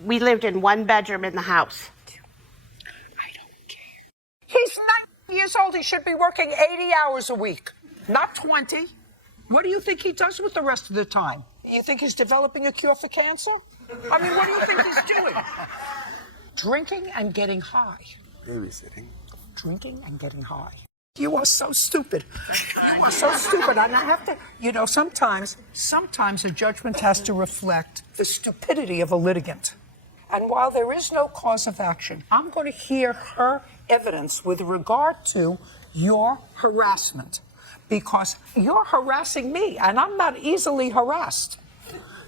We lived in one bedroom in the house. I don't care. He's 90 years old. He should be working 80 hours a week, not 20. What do you think he does with the rest of the time? You think he's developing a cure for cancer? I mean, what do you think he's doing? Drinking and getting high. Babysitting. Drinking and getting high. You are so stupid. You are so stupid. And I have to, you know, sometimes a judgment has to reflect the stupidity of a litigant. And while there is no cause of action, I'm going to hear her evidence with regard to your harassment, because you're harassing me, and I'm not easily harassed.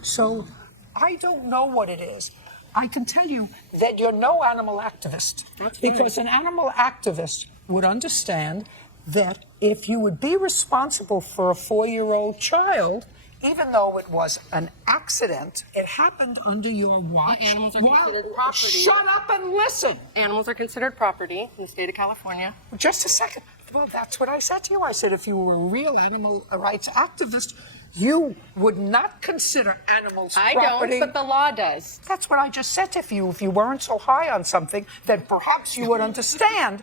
So I don't know what it is. I can tell you that you're no animal activist, because an animal activist would understand that if you would be responsible for a 4-year-old child, even though it was an accident, it happened under your watch. The animals are considered property. Shut up and listen. Animals are considered property in the state of California. Just a second. Well, that's what I said to you. I said if you were a real animal rights activist, you would not consider animals property. I don't, but the law does. That's what I just said to you. If you weren't so high on something, then perhaps you would understand.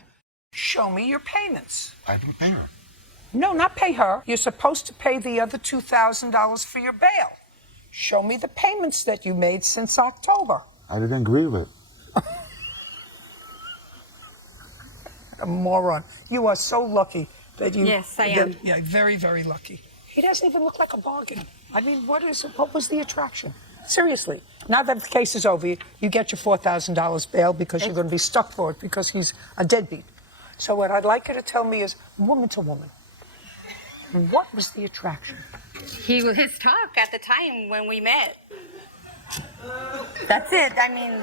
Show me your payments. I didn't pay her. No, not pay her. You're supposed to pay the other $2,000 for your bail. Show me the payments that you made since October. I didn't agree with it. A moron. You are so lucky that you... Yes, I am. Yeah, very, very lucky. He doesn't even look like a bargain. I mean, what was the attraction? Seriously. Now that the case is over, you get your $4,000 bail because you're going to be stuck for it because he's a deadbeat. So what I'd like you to tell me is, woman to woman, what was the attraction? His talk at the time when we met. That's it. I mean,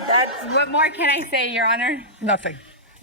what more can I say, Your Honor? Nothing.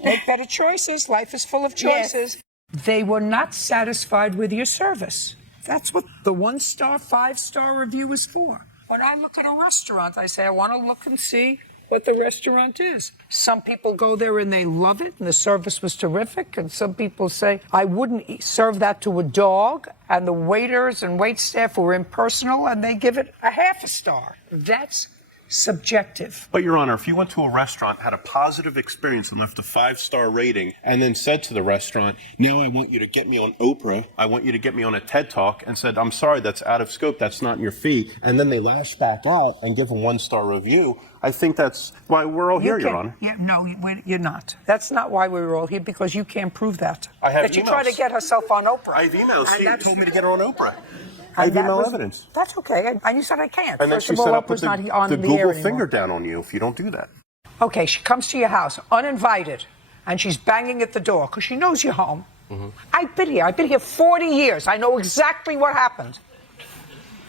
Make better choices. Life is full of choices. Yes. They were not satisfied with your service. That's what the 1-star, 5-star review is for. When I look at a restaurant, I say, I want to look and see what the restaurant is. Some people go there and they love it and the service was terrific. And some people say, I wouldn't serve that to a dog. And the waiters and waitstaff were impersonal and they give it a 0.5 star. That's subjective. But, Your Honor, if you went to a restaurant, had a positive experience and left a 5-star rating, and then said to the restaurant, now I want you to get me on Oprah, I want you to get me on a TED Talk, and said, I'm sorry, that's out of scope, that's not in your fee, and then they lash back out and give a 1-star review, I think that's why we're all here, Your Honor. Yeah, no, you're not. That's not why we were all here, because you can't prove that. I have that you emails. try to get herself on Oprah. I have emails. She told me to get her on Oprah. I And have email was, evidence. That's okay. And you said I can't. And then First she of all, said I'll put Oprah's not on the the air Google anymore. finger down on you if you don't do that. Okay, she comes to your house uninvited, and she's banging at the door because she knows you're home. Mm-hmm. I've been here. I've been here 40 years. I know exactly what happened.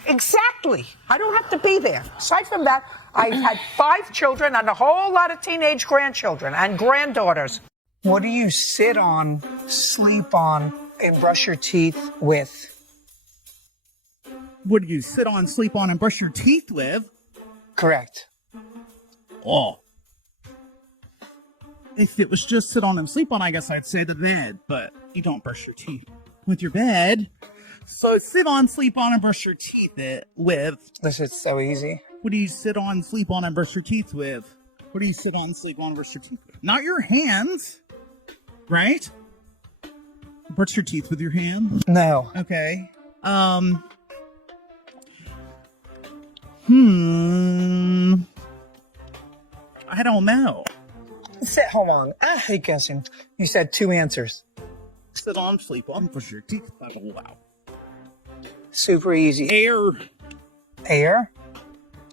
Exactly. I don't have to be there. Aside from that, I've had 5 children and a whole lot of teenage grandchildren and granddaughters. What do you sit on, sleep on, and brush your teeth with? What do you sit on, sleep on, and brush your teeth with? Correct. Oh. If it was just sit on and sleep on, I guess I'd say the bed, but you don't brush your teeth with your bed. So sit on, sleep on, and brush your teeth with. This is so easy. What do you sit on, sleep on, and brush your teeth with? What do you sit on, sleep on, and brush your teeth with? Not your hands, right? Brush your teeth with your hands? No. Okay. I don't know. Hold on. I hate guessing. You said 2 answers. Sit on, sleep on, brush your teeth. Wow. Super easy. Air. Air?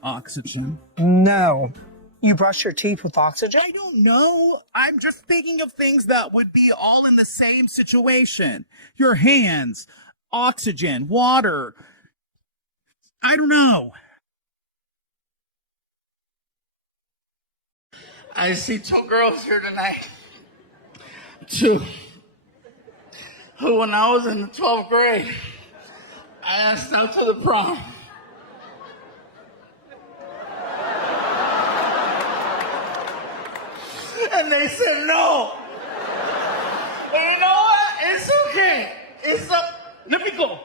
Oxygen. No. You brush your teeth with oxygen? I don't know. I'm just thinking of things that would be all in the same situation. Your hands, oxygen, water. I don't know. I see 2 girls here tonight. 2. Who, when I was in the 12th grade, I asked out to the prom. And they said no. And you know what? It's okay. Let me go.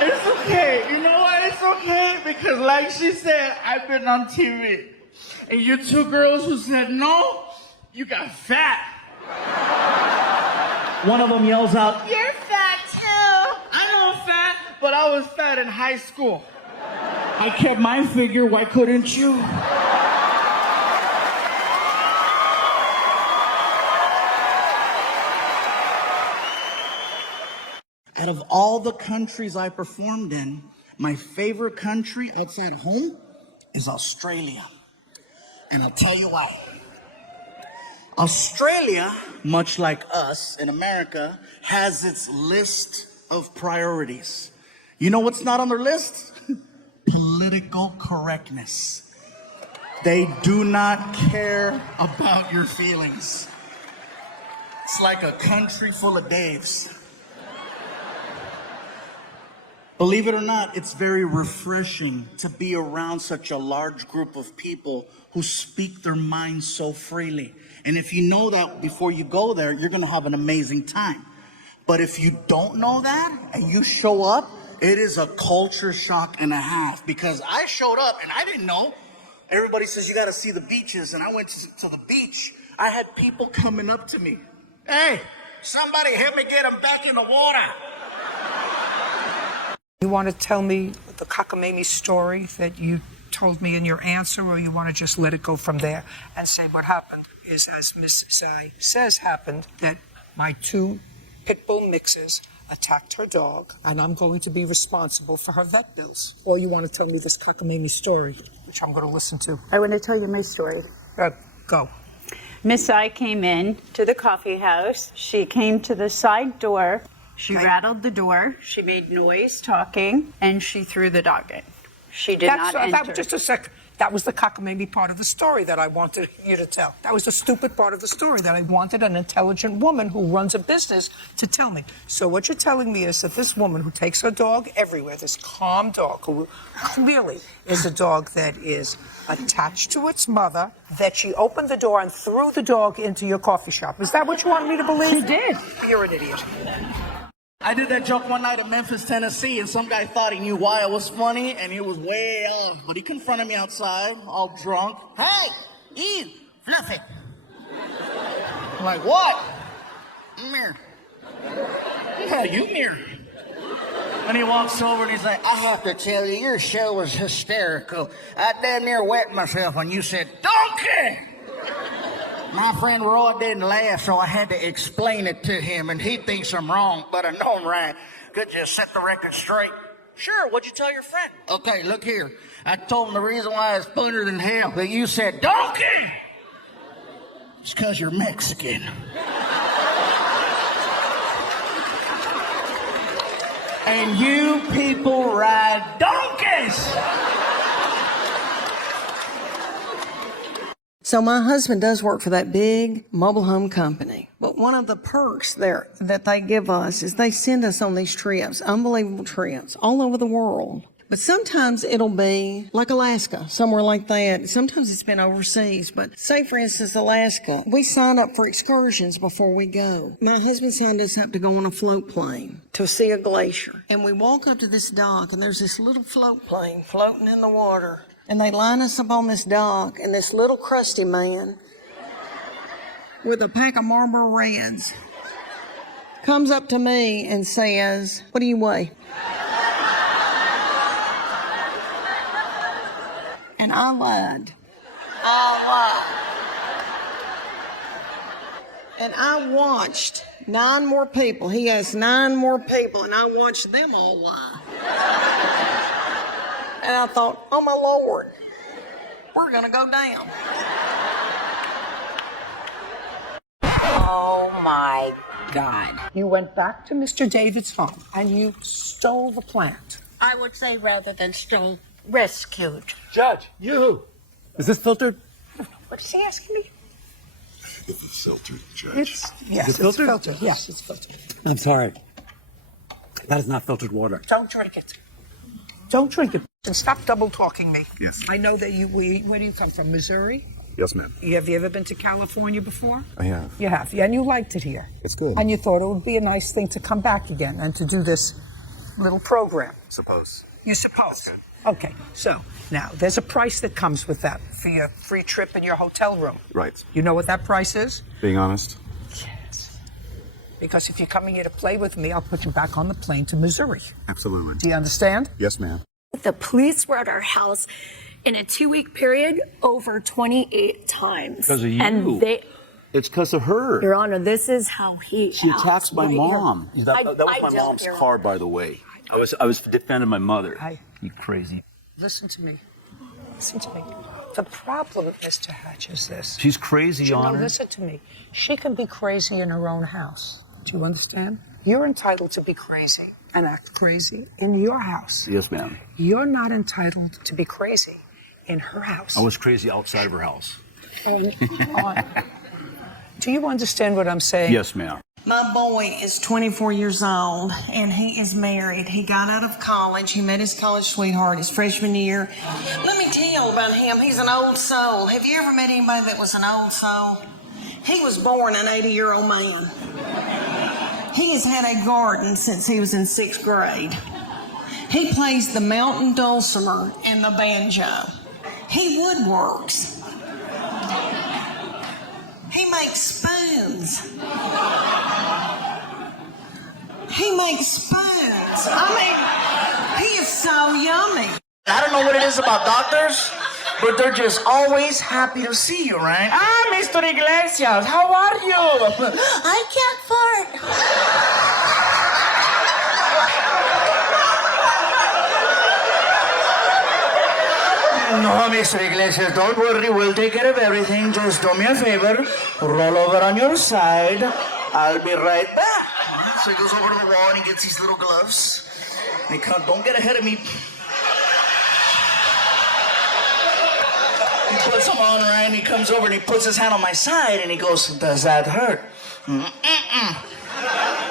It's okay. You know what? It's okay because like she said, I've been on TV. And you two girls who said no, you got fat. One of them yells out, "You're fat too." I know I'm fat, but I was fat in high school. I kept my figure, why couldn't you? Out of all the countries I performed in, my favorite country outside home is Australia. And I'll tell you why. Australia, much like us in America, has its list of priorities. You know what's not on their list? Political correctness. They do not care about your feelings. It's like a country full of Daves. Believe it or not, it's very refreshing to be around such a large group of people who speak their minds so freely. And if you know that before you go there, you're gonna have an amazing time. But if you don't know that and you show up, it is a culture shock and a half, because I showed up and I didn't know. Everybody says you gotta see the beaches, and I went to the beach. I had people coming up to me. "Hey, somebody help me get them back in the water." You want to tell me the cockamamie story that you told me in your answer, or you want to just let it go from there and say what happened is, as Miss Tsai says happened, that my 2 pit bull mixes attacked her dog, and I'm going to be responsible for her vet bills? Or you want to tell me this cockamamie story, which I'm going to listen to? I want to tell you my story. Go. Miss I came in to the coffee house. She came to the side door. She rattled the door. She made noise talking, and she threw the dog in. She did not enter. Just a sec. That was the cockamamie part of the story that I wanted you to tell. That was the stupid part of the story that I wanted an intelligent woman who runs a business to tell me. So what you're telling me is that this woman who takes her dog everywhere, this calm dog, who clearly is a dog that is attached to its mother, that she opened the door and threw the dog into your coffee shop. Is that what you want me to believe? She did. You're an idiot. I did that joke one night in Memphis, Tennessee, and some guy thought he knew why it was funny, and he was way off. But he confronted me outside, all drunk. "Hey, Eve, Fluffy." I'm like, "What?" "Mirror." "Yeah, you mirror." And he walks over and he's like, "I have to tell you, your show was hysterical. I damn near wet myself when you said, 'Donkey!' My friend Roy didn't laugh, so I had to explain it to him, and he thinks I'm wrong, but I know I'm right. Could you set the record straight?" "Sure, what'd you tell your friend?" "Okay, look here. I told him the reason why it's funnier than hell that you said, 'Donkey!' It's because you're Mexican." "And you people ride donkeys!" So my husband does work for that big mobile home company. But one of the perks there that they give us is they send us on these trips, unbelievable trips, all over the world. But sometimes it'll be like Alaska, somewhere like that. Sometimes it's been overseas. But say, for instance, Alaska. We sign up for excursions before we go. My husband signed us up to go on a float plane to see a glacier. And we walk up to this dock, and there's this little float plane floating in the water. And they line us up on this dock, and this little crusty man with a pack of Marlboro Reds comes up to me and says, "What do you weigh?" And I lied. And I watched 9 more people. He asked 9 more people, and I watched them all lie. And I thought, oh my Lord, we're gonna go down. Oh my God. You went back to Mr. David's home and you stole the plant. I would say rather than stole, rescued. Judge, you. Is this filtered? What is he asking me? If it's filtered, Judge. Yes, Is it filtered? It's filtered. Yes, it's filtered. I'm sorry. That is not filtered water. Don't drink it. Don't drink it. And stop double talking me. Yes. I know that where do you come from? Missouri? Yes, ma'am. Have you ever been to California before? I have. You have, yeah, and you liked it here. It's good. And you thought it would be a nice thing to come back again and to do this little program. Suppose. You suppose. Okay, so now there's a price that comes with that for your free trip and your hotel room. Right. You know what that price is? Being honest. Yes. Because if you're coming here to play with me, I'll put you back on the plane to Missouri. Absolutely. Do you understand? Yes, ma'am. The police were at our house in a 2-week period over 28 times. Because of you. And they, It's because of her. Your Honor, this is how he She acts attacks my right here. mom. That was I my don't, mom's Your car, Honor. by the way. I was defending my mother. Hi. You crazy. Listen to me. Listen to me. The problem, Mr. Hatch, is this. She's crazy, Your Honor. Listen to me. She can be crazy in her own house. Do you understand? You're entitled to be crazy and act crazy in your house. Yes, ma'am. You're not entitled to be crazy in her house. I was crazy outside of her house. Do you understand what I'm saying? Yes, ma'am. My boy is 24 years old, and he is married. He got out of college. He met his college sweetheart his freshman year. Let me tell you about him. He's an old soul. Have you ever met anybody that was an old soul? He was born an 80-year-old man. He has had a garden since he was in 6th grade. He plays the mountain dulcimer and the banjo. He woodworks. He makes spoons. He makes spoons. I mean, he is so yummy. I don't know what it is about doctors, but they're just always happy to see you, right? Ah, Mr. Iglesias, how are you? I can't fart. No, Mr. Iglesias, don't worry. We'll take care of everything. Just do me a favor. Roll over on your side. I'll be right back. So he goes over to the wall and he gets these little gloves. And he comes, don't get ahead of me. He puts them on, right? And he comes over and he puts his hand on my side and he goes, does that hurt?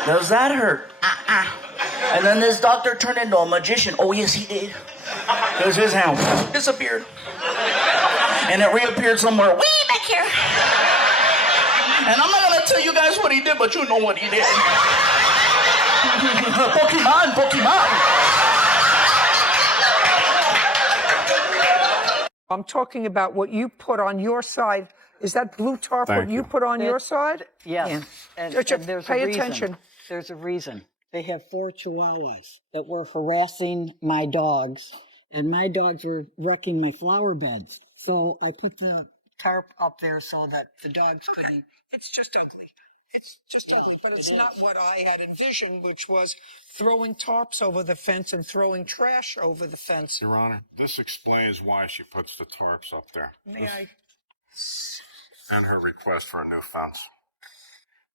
Does that hurt? And then this doctor turned into a magician. Oh, yes, he did. Because his hand disappeared. And it reappeared somewhere way back here. And I'm not going to tell you guys what he did, but you know what he did. Pokemon. I'm talking about what you put on your side. Is that blue tarp what you put on your side? Yes, and there's pay a reason. attention. There's a reason. They have 4 chihuahuas that were harassing my dogs, and my dogs were wrecking my flower beds. So I put the tarp up there so that the dogs couldn't. It's just ugly. It's just ugly, but it's not what I had envisioned, which was throwing tarps over the fence and throwing trash over the fence. Your Honor, this explains why she puts the tarps up there. May I? And her request for a new fence.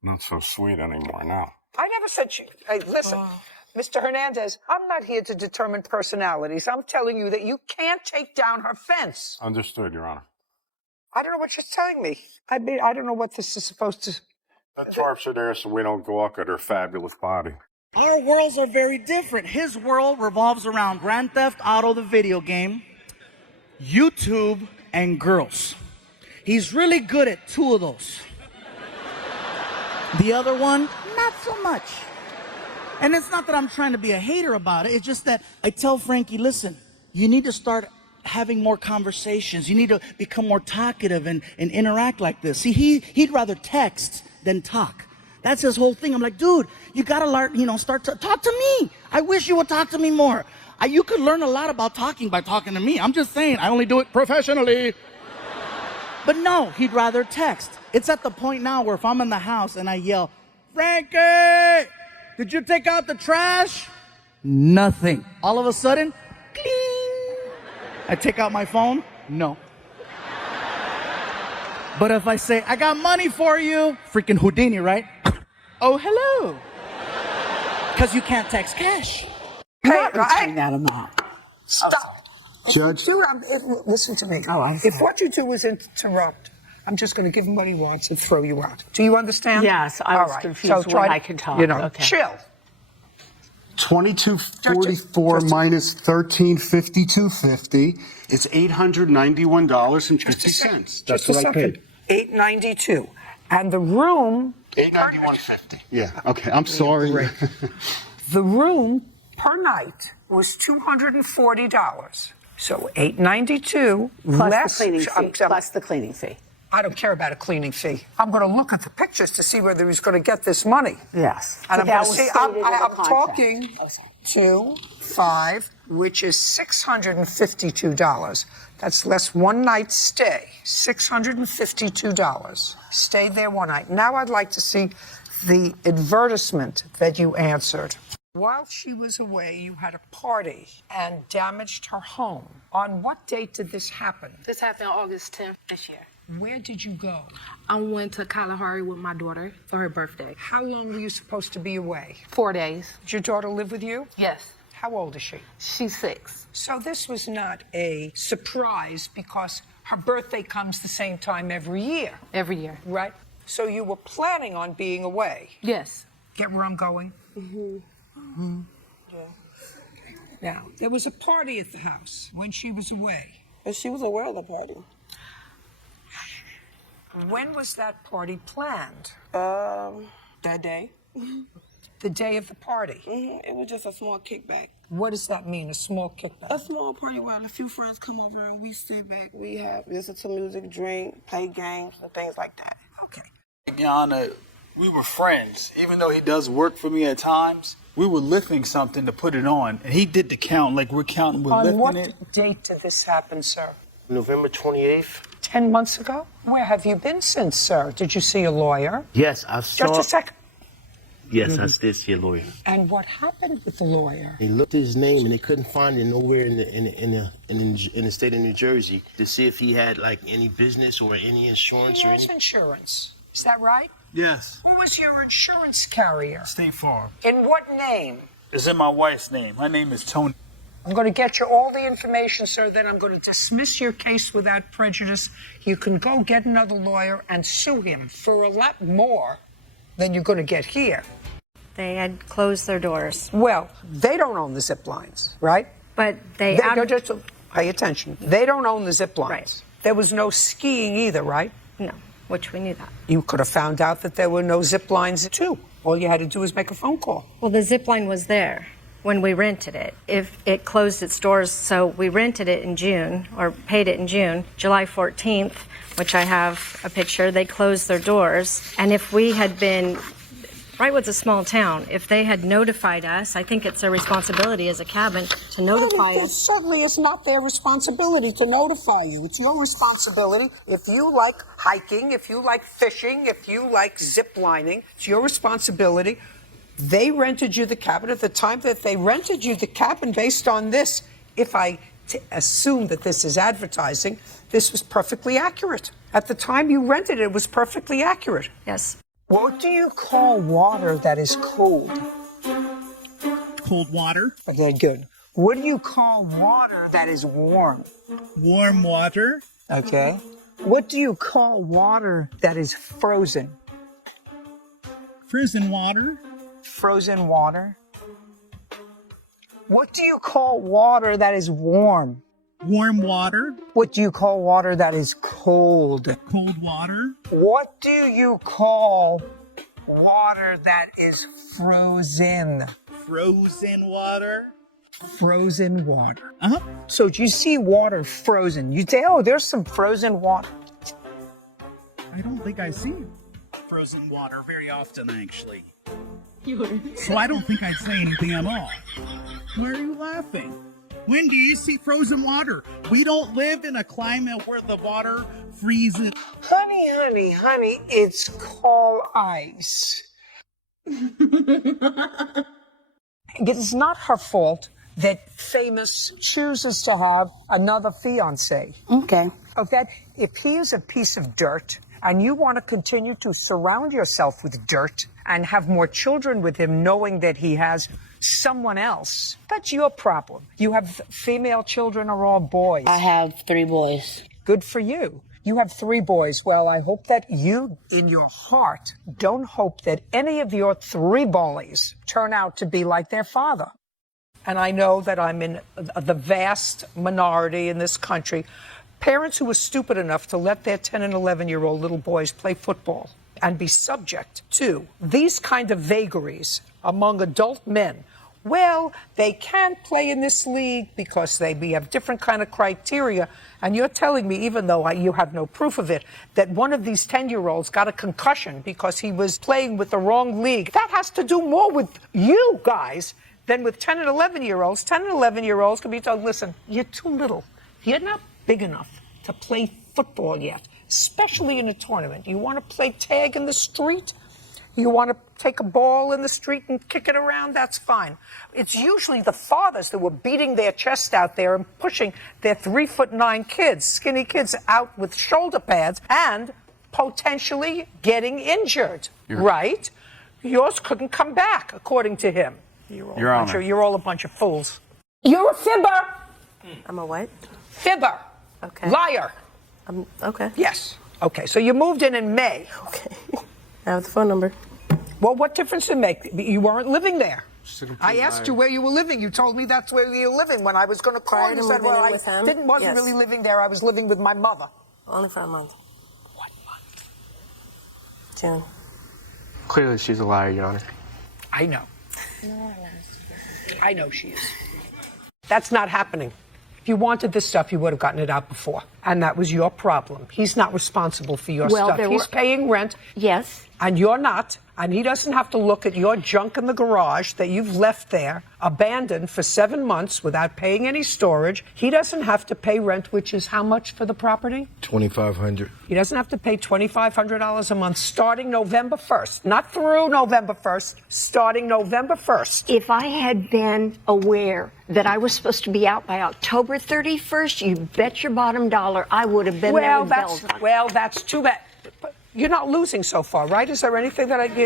Not so sweet anymore now. I never said you. Hey, listen, Mr. Hernandez, I'm not here to determine personalities. I'm telling you that you can't take down her fence. Understood, Your Honor. I don't know what you're telling me. I mean, I don't know what this is supposed to. The tarps are there so we don't gawk at her fabulous body. Our worlds are very different. His world revolves around Grand Theft Auto, the video game, YouTube, and girls. He's really good at 2 of those. The other one, not so much. And it's not that I'm trying to be a hater about it. It's just that I tell Frankie, listen, you need to start having more conversations. You need to become more talkative and interact like this. See, he'd rather text than talk. That's his whole thing. I'm like, dude, you gotta learn, start to talk to me. I wish you would talk to me more. You could learn a lot about talking by talking to me. I'm just saying, I only do it professionally. But no, he'd rather text. It's at the point now where if I'm in the house and I yell, Frankie, did you take out the trash? Nothing. All of a sudden, cling. I take out my phone, no. But if I say, I got money for you, freaking Houdini, right? Oh, hello. Because you can't text cash. Hey, that amount. Stop. Judge? Listen to me. Oh, I'm if sorry. what you do is interrupt, I'm just going to give him what he wants and throw you out. Do you understand? Yes, I All was right. confused So try when to, I can talk. Okay. Chill. 2244 minus 1352.50. It's $891.50. That's what I paid. $892. And the room, $891.50. Yeah. Okay. I'm sorry. the room per night was $240. So $892 Plus less the cleaning fee. Plus the cleaning fee. I don't care about a cleaning fee. I'm going to look at the pictures to see whether he's going to get this money. Yes. And But I'm that going to was see. stated in the I'm contract. talking Oh, sorry. 2, 5, which is $652. That's less one night stay. $652. Stay there one night. Now I'd like to see the advertisement that you answered. While she was away, you had a party and damaged her home. On what date did this happen? This happened August 10th this year. Where did you go? I went to Kalahari with my daughter for her birthday. How long were you supposed to be away? 4 days. Did your daughter live with you? Yes. How old is she? She's 6. So this was not a surprise because her birthday comes the same time every year. Every year. Right? So you were planning on being away. Yes. Get where I'm going? Mm-hmm. Mm-hmm. Yeah. Now, there was a party at the house when she was away. And she was aware of the party. When was that party planned? That day. The day of the party? It was just a small kickback. What does that mean, a small kickback? A small party where a few friends come over and we sit back, we have listen to music, drink, play games, and things like that. Okay. Yana, we were friends. Even though he does work for me at times, we were lifting something to put it on, and he did the count, like we're counting, we're lifting On it. what date did this happen, sir? November 28th. 10 months ago? Where have you been since, sir? Did you see a lawyer? Yes, I saw. Just a second. Yes, I did see a lawyer. And what happened with the lawyer? They looked at his name and they couldn't find it nowhere in the state of New Jersey to see if he had like any business or any insurance He or has anything. insurance. Is that right? Yes. Who was your insurance carrier? State Farm. In what name? It's in my wife's name. Her name is Tony. I'm going to get you all the information, sir. Then I'm going to dismiss your case without prejudice. You can go get another lawyer and sue him for a lot more than you're going to get here. They had closed their doors. Well, they don't own the zip lines, right? But they just pay attention. They don't own the zip lines. Right. There was no skiing either, right? No, which we knew that. You could have found out that there were no zip lines too. All you had to do was make a phone call. Well, the zip line was there when we rented it. If it closed its doors, so we rented it in June, or paid it in June, July 14th, which I have a picture, they closed their doors. And if we had been, Wrightwood's a small town, if they had notified us, I think it's their responsibility as a cabin to notify It us. certainly is not their responsibility to notify you. It's your responsibility. If you like hiking, if you like fishing, if you like zip lining, it's your responsibility. They rented you the cabin at the time that they rented you the cabin based on this. If I assume that this is advertising, this was perfectly accurate. At the time you rented it, it was perfectly accurate. Yes. What do you call water that is cold? Cold water. Okay, good. What do you call water that is warm? Warm water. Okay. What do you call water that is frozen? Frozen water. Frozen water. What do you call water that is warm? Warm water. What do you call water that is cold? Cold water. What do you call water that is frozen? Frozen water. Frozen water. So do you see water frozen? You say, oh, there's some frozen water. I don't think I see frozen water very often, actually. So I don't think I'd say anything at all. Why are you laughing? When do you see frozen water? We don't live in a climate where the water freezes. Honey, honey, honey, it's called ice. It's not her fault that Famous chooses to have another fiancé. Okay. Okay? If he is a piece of dirt and you want to continue to surround yourself with dirt and have more children with him knowing that he has someone else, that's your problem. You have female children or all boys? I have 3 boys. Good for you. You have 3 boys. Well, I hope that you, in your heart, don't hope that any of your 3 boys turn out to be like their father. And I know that I'm in the vast minority in this country. Parents who are stupid enough to let their 10 and 11-year-old little boys play football and be subject to these kind of vagaries among adult men well, they can't play in this league because we have different kind of criteria. And you're telling me, even though you have no proof of it, that one of these 10-year-olds got a concussion because he was playing with the wrong league. That has to do more with you guys than with 10 and 11-year-olds. 10 and 11-year-olds can be told, listen, you're too little. You're not big enough to play football yet, especially in a tournament. You want to play tag in the street? You want to take a ball in the street and kick it around? That's fine. It's usually the fathers that were beating their chest out there and pushing their 3'9" kids, skinny kids, out with shoulder pads and potentially getting injured, right? Yours couldn't come back, according to him. You're all a bunch of fools. You're a fibber. I'm a what? Fibber. Okay. Liar. Okay. Yes. Okay, so you moved in May. Okay. I have the phone number. Well, what difference does it make? You weren't living there. I asked you where you were living. You told me that's where you were living. When I was going to call, you said, well, I wasn't really living there. I was living with my mother. Only for a month. What month? June. Clearly, she's a liar, Your Honor. I know. I know she is. That's not happening. If you wanted this stuff, you would have gotten it out before. And that was your problem. He's not responsible for your stuff. He's paying rent. Yes. And you're not. And he doesn't have to look at your junk in the garage that you've left there, abandoned for 7 months without paying any storage. He doesn't have to pay rent, which is how much for the property? $2,500. He doesn't have to pay $2,500 a month starting November 1st. Not through November 1st, starting November 1st. If I had been aware that I was supposed to be out by October 31st, you bet your bottom dollar I would have been there with bells on. Well, that's too bad. You're not losing so far, right? Is there anything that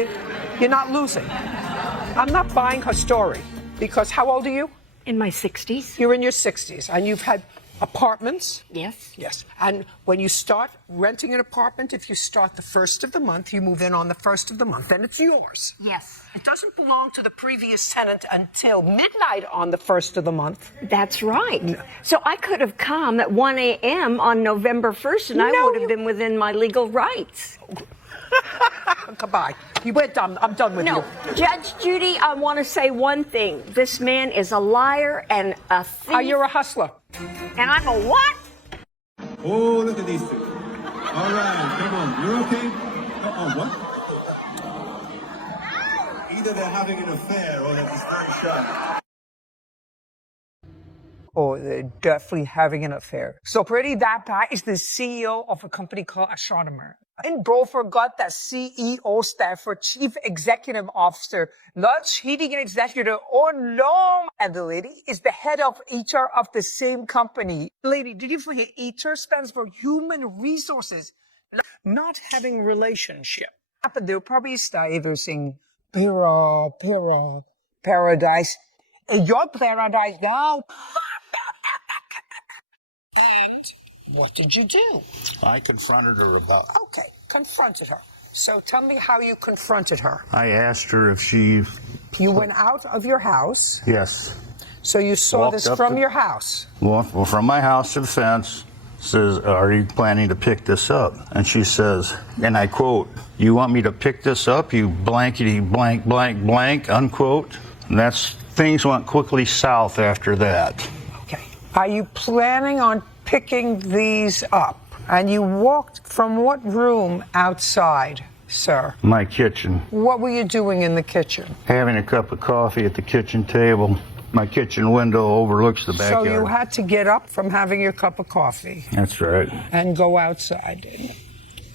you're not losing? I'm not buying her story because how old are you? In my 60s. You're in your 60s and you've had apartments? Yes. Yes. And when you start renting an apartment, if you start the 1st of the month, you move in on the 1st of the month, then it's yours. Yes. It doesn't belong to the previous tenant until midnight on the 1st of the month. That's right. So I could have come at 1 a.m. on November 1st and I would have been within my legal rights. Goodbye. We're done. I'm done with you. No, Judge Judy, I want to say one thing. This man is a liar and a thief. You're a hustler. And I'm a what? Oh, look at these two. All right, come on. You're okay? What? Either they're having an affair or they're just very shy. Or they're definitely having an affair. So pretty, that guy is the CEO of a company called Astronomer. And Brofer got that CEO staff for Chief Executive Officer, not cheating executive. Oh no! And the lady is the head of HR of the same company. Lady, did you forget HR stands for Human Resources, not having relationship. But they'll probably start either saying, paradise. Your paradise now. And what did you do? I confronted her about. Okay, confronted her. So tell me how you confronted her. I asked her if she. You went out of your house. Yes. So you saw Walked this up from to- your house. Well, from my house to the fence. Says, are you planning to pick this up? And she says, and I quote, you want me to pick this up, you blankety blank blank blank, unquote. And things went quickly south after that. Okay. Are you planning on picking these up? And you walked from what room outside, sir? My kitchen. What were you doing in the kitchen? Having a cup of coffee at the kitchen table. My kitchen window overlooks the backyard. So you had to get up from having your cup of coffee. That's right. And go outside, didn't you?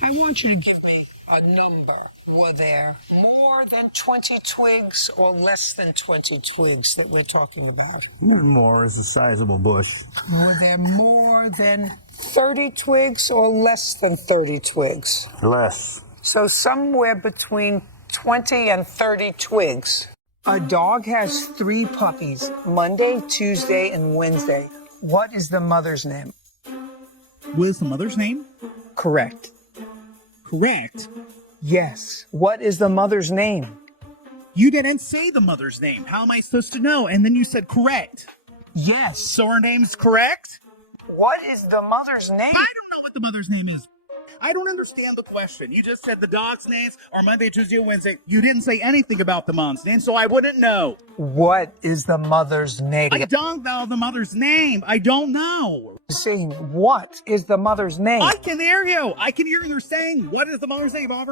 I want you to give me a number. Were there more than 20 twigs or less than 20 twigs that we're talking about? More is a sizable bush. Were there more than 30 twigs or less than 30 twigs? Less. So somewhere between 20 and 30 twigs. A dog has 3 puppies, Monday, Tuesday, and Wednesday. What is the mother's name? What is the mother's name? Correct. Correct. Yes. What is the mother's name? You didn't say the mother's name. How am I supposed to know? And then you said correct. Yes. So her name's correct? What is the mother's name? I don't know what the mother's name is. I don't understand the question. You just said the dog's names are Monday, Tuesday, Wednesday. You didn't say anything about the mom's name, so I wouldn't know. What is the mother's name? I don't know the mother's name. I don't know. Saying, what is the mother's name? I can hear you. I can hear you saying, what is the mother's name, Robert?